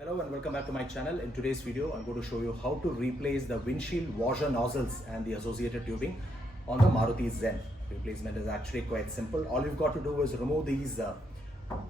Hello and welcome back to my channel. In today's video, I'm going to show you how to replace the windshield washer nozzles and the associated tubing on the Maruti Zen. Replacement is actually quite simple. All you've got to do is remove these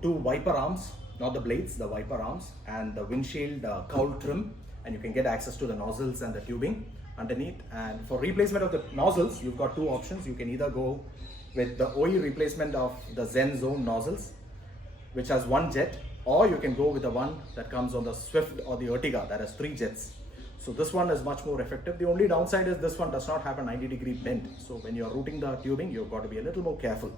two wiper arms, not the blades, the wiper arms, and the windshield cowl trim, and you can get access to the nozzles and the tubing underneath. And for replacement of the nozzles, you've got two options. You can either go with the OE replacement of the Zen Zone nozzles, which has one jet, or you can go with the one that comes on the Swift or the Ertiga that has 3 jets. So this one is much more effective. The only downside is this one does not have a 90-degree bend. So when you're routing the tubing, you've got to be a little more careful.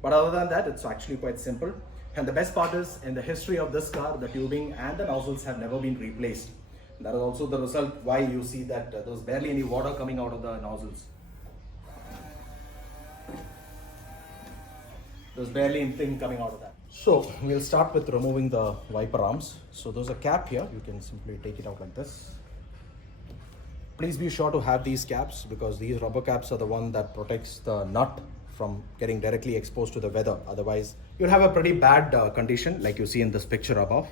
But other than that, it's actually quite simple. And the best part is, in the history of this car, the tubing and the nozzles have never been replaced. That is also the result why you see that there's barely any water coming out of the nozzles. There's barely anything coming out of that. So we'll start with removing the wiper arms. So there's a cap here. You can simply take it out like this. Please be sure to have these caps, because these rubber caps are the one that protects the nut from getting directly exposed to the weather. Otherwise, you'll have a pretty bad condition like you see in this picture above.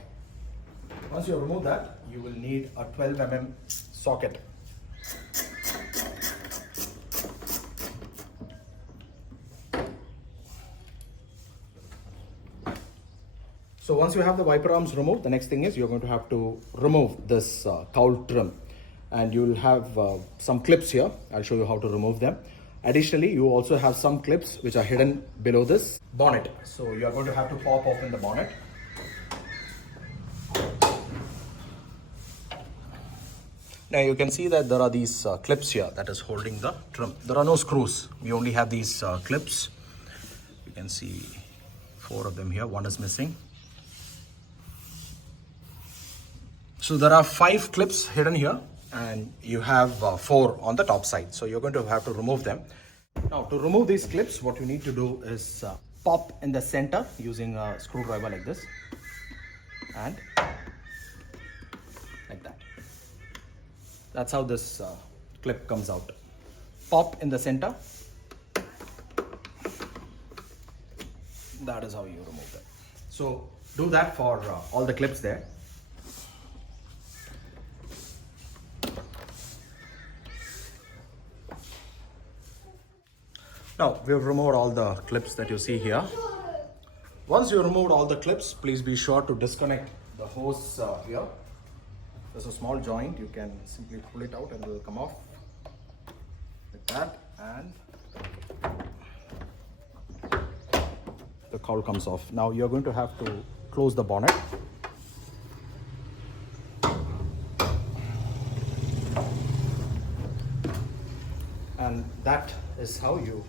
Once you remove that, you will need a 12 mm socket. So once you have the wiper arms removed, the next thing is you're going to have to remove this cowl trim, and you'll have some clips here. I'll show you how to remove them. Additionally, you also have some clips which are hidden below this bonnet. So you're going to have to pop open the bonnet. Now you can see that there are these clips here that is holding the trim. There are no screws. We only have these clips. You can see 4 of them here. One is missing. So there are 5 clips hidden here, and you have 4 on the top side. So you're going to have to remove them. Now to remove these clips, what you need to do is pop in the center using a screwdriver like this, and like that. That's how this clip comes out. Pop in the center. That is how you remove them. So do that for all the clips there. Now we've removed all the clips that you see here. Once you removed all the clips, please be sure to disconnect the hose here. There's a small joint. You can simply pull it out and it will come off like that, and the cowl comes off. Now you're going to have to close the bonnet. And that is how you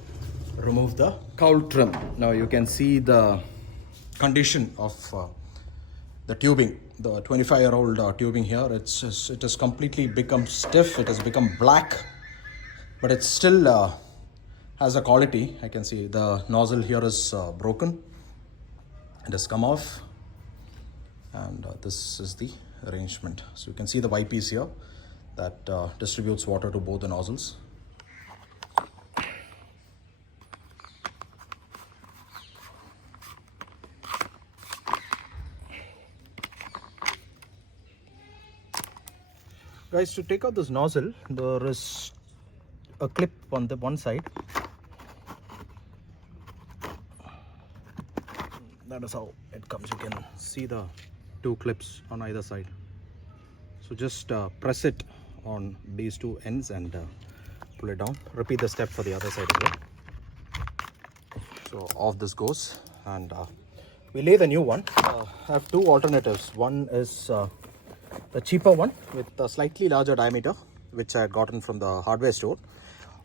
remove the cowl trim. Now you can see the condition of the tubing, the 25-year-old tubing here. It has completely become stiff. It has become black, but it still has a quality. I can see the nozzle here is broken. It has come off, and this is the arrangement. So you can see the white piece here that distributes water to both the nozzles. Guys, to take out this nozzle, there is a clip on the one side. That is how it comes. You can see the 2 clips on either side. So just press it on these 2 ends and pull it down. Repeat the step for the other side as well. So off this goes, and we lay the new one. I have 2 alternatives. One is the cheaper one with a slightly larger diameter, which I had gotten from the hardware store,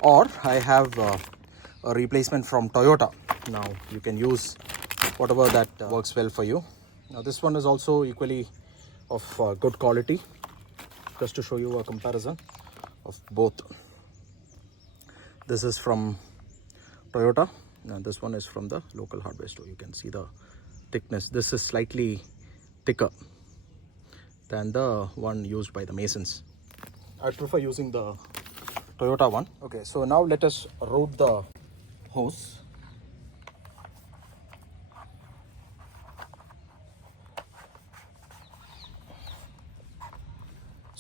or I have a replacement from Toyota. Now you can use whatever that works well for you. Now this one is also equally of good quality. Just to show you a comparison of both. This is from Toyota, and this one is from the local hardware store. You can see the thickness. This is slightly thicker than the one used by the masons. I prefer using the Toyota one. Okay, so now let us route the hose.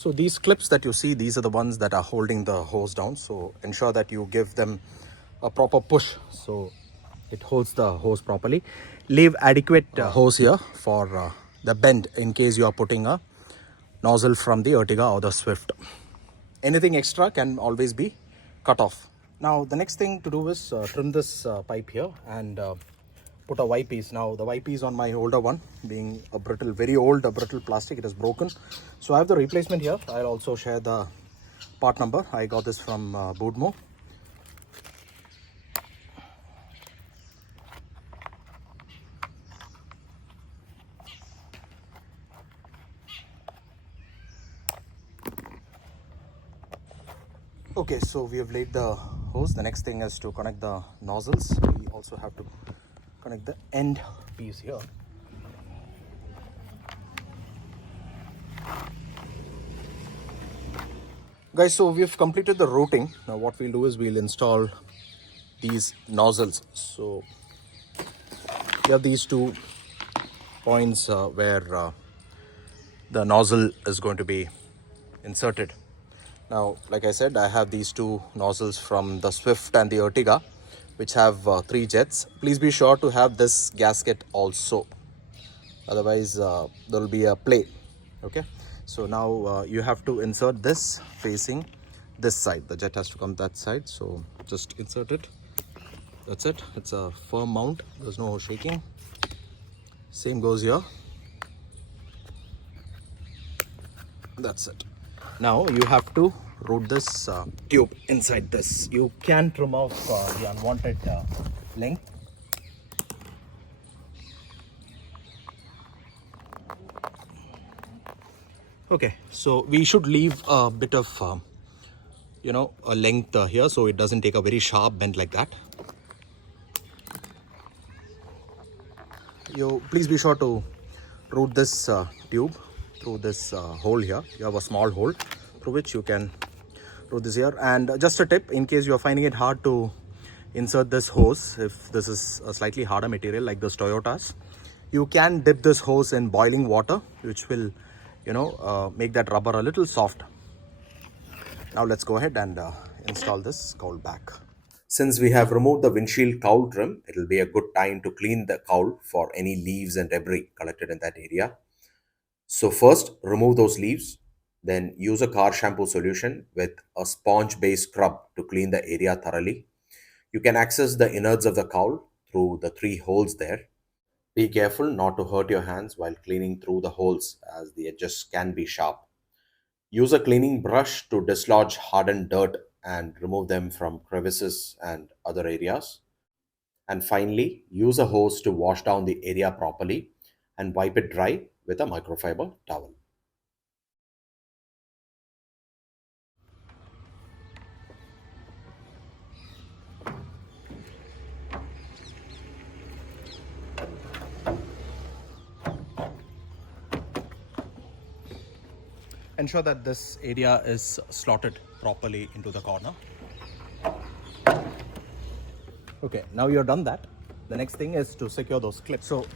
So these clips that you see, these are the ones that are holding the hose down. So ensure that you give them a proper push so it holds the hose properly. Leave adequate hose here for the bend in case you are putting a nozzle from the Ertiga or the Swift. Anything extra can always be cut off. Now the next thing to do is trim this pipe here and put a Y piece. Now the Y piece on my older one being a brittle, very old, a brittle plastic, it is broken. So I have the replacement here. I'll also share the part number. I got this from Boodmo. Okay, so we have laid the hose. The next thing is to connect the nozzles. We also have to connect the end piece here. Guys, so we've completed the routing. Now what we'll do is we'll install these nozzles. So we have these 2 points where the nozzle is going to be inserted. Now, like I said, I have these 2 nozzles from the Swift and the Ertiga, which have 3 jets. Please be sure to have this gasket also. Otherwise, there will be a play. Okay. So now you have to insert this facing this side. The jet has to come that side. So just insert it. That's it. It's a firm mount. There's no shaking. Same goes here. That's it. Now you have to route this tube inside this. You can trim off the unwanted length. Okay, so we should leave a bit of a length here so it doesn't take a very sharp bend like that. You please be sure to route this tube through this hole here. You have a small hole through which you can route this here. And just a tip, in case you are finding it hard to insert this hose, if this is a slightly harder material like this Toyotas, you can dip this hose in boiling water, which will make that rubber a little soft. Now let's go ahead and install this cowl back. Since we have removed the windshield cowl trim, it will be a good time to clean the cowl for any leaves and debris collected in that area. So first, remove those leaves, then use a car shampoo solution with a sponge-based scrub to clean the area thoroughly. You can access the innards of the cowl through the 3 holes there. Be careful not to hurt your hands while cleaning through the holes as the edges can be sharp. Use a cleaning brush to dislodge hardened dirt and remove them from crevices and other areas. And finally, use a hose to wash down the area properly and wipe it dry with a microfiber towel. Ensure that this area is slotted properly into the corner. Okay, now you're done that. The next thing is to secure those clips. So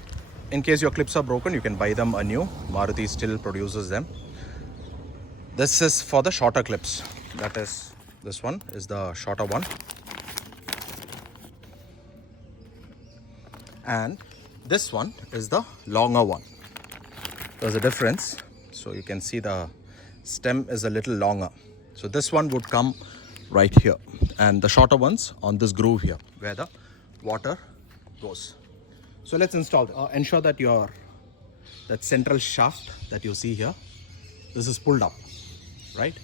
in case your clips are broken, you can buy them anew. Maruti still produces them. This is for the shorter clips. That is, this one is the shorter one. And this one is the longer one. There's a difference. So you can see the stem is a little longer. So this one would come right here, and the shorter ones on this groove here where the water goes. So let's install. Ensure that that central shaft that you see here, this is pulled up, right?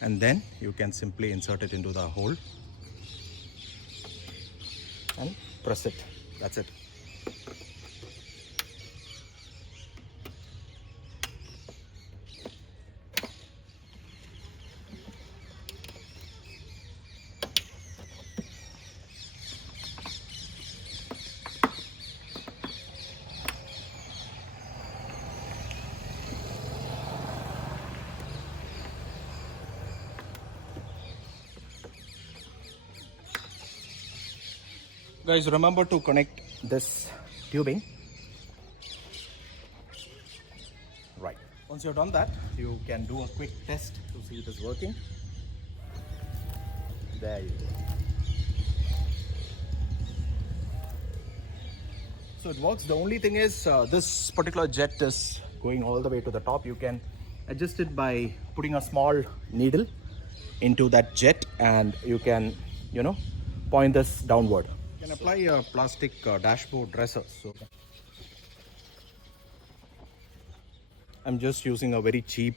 And then you can simply insert it into the hole and press it. That's it. Guys, remember to connect this tubing right Once you've done that, you can do a quick test to see it is working. There you go. So it works. The only thing is this particular jet is going all the way to the top. You can adjust it by putting a small needle into that jet, and you can, you know, point this downward. You can apply a plastic dashboard dresser. So I'm just using a very cheap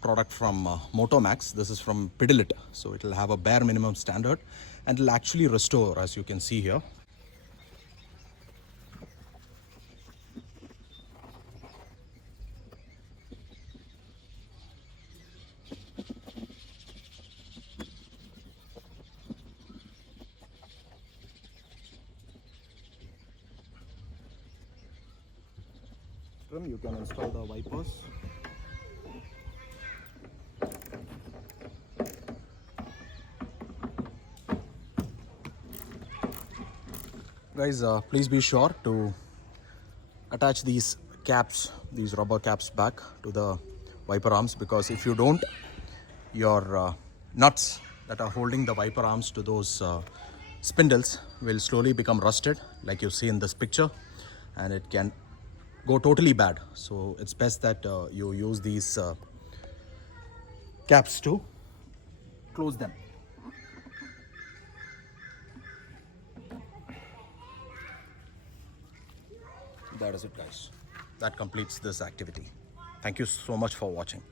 product from Motomax. This is from Pidilite. So it will have a bare minimum standard and it will actually restore, as you can see here. You can install the wipers. Guys, please be sure to attach these caps, these rubber caps back to the wiper arms, because if you don't, your nuts that are holding the wiper arms to those spindles will slowly become rusted, like you see in this picture, and it can go totally bad. So it's best that you use these caps to close them. That is it, guys. That completes this activity. Thank you so much for watching.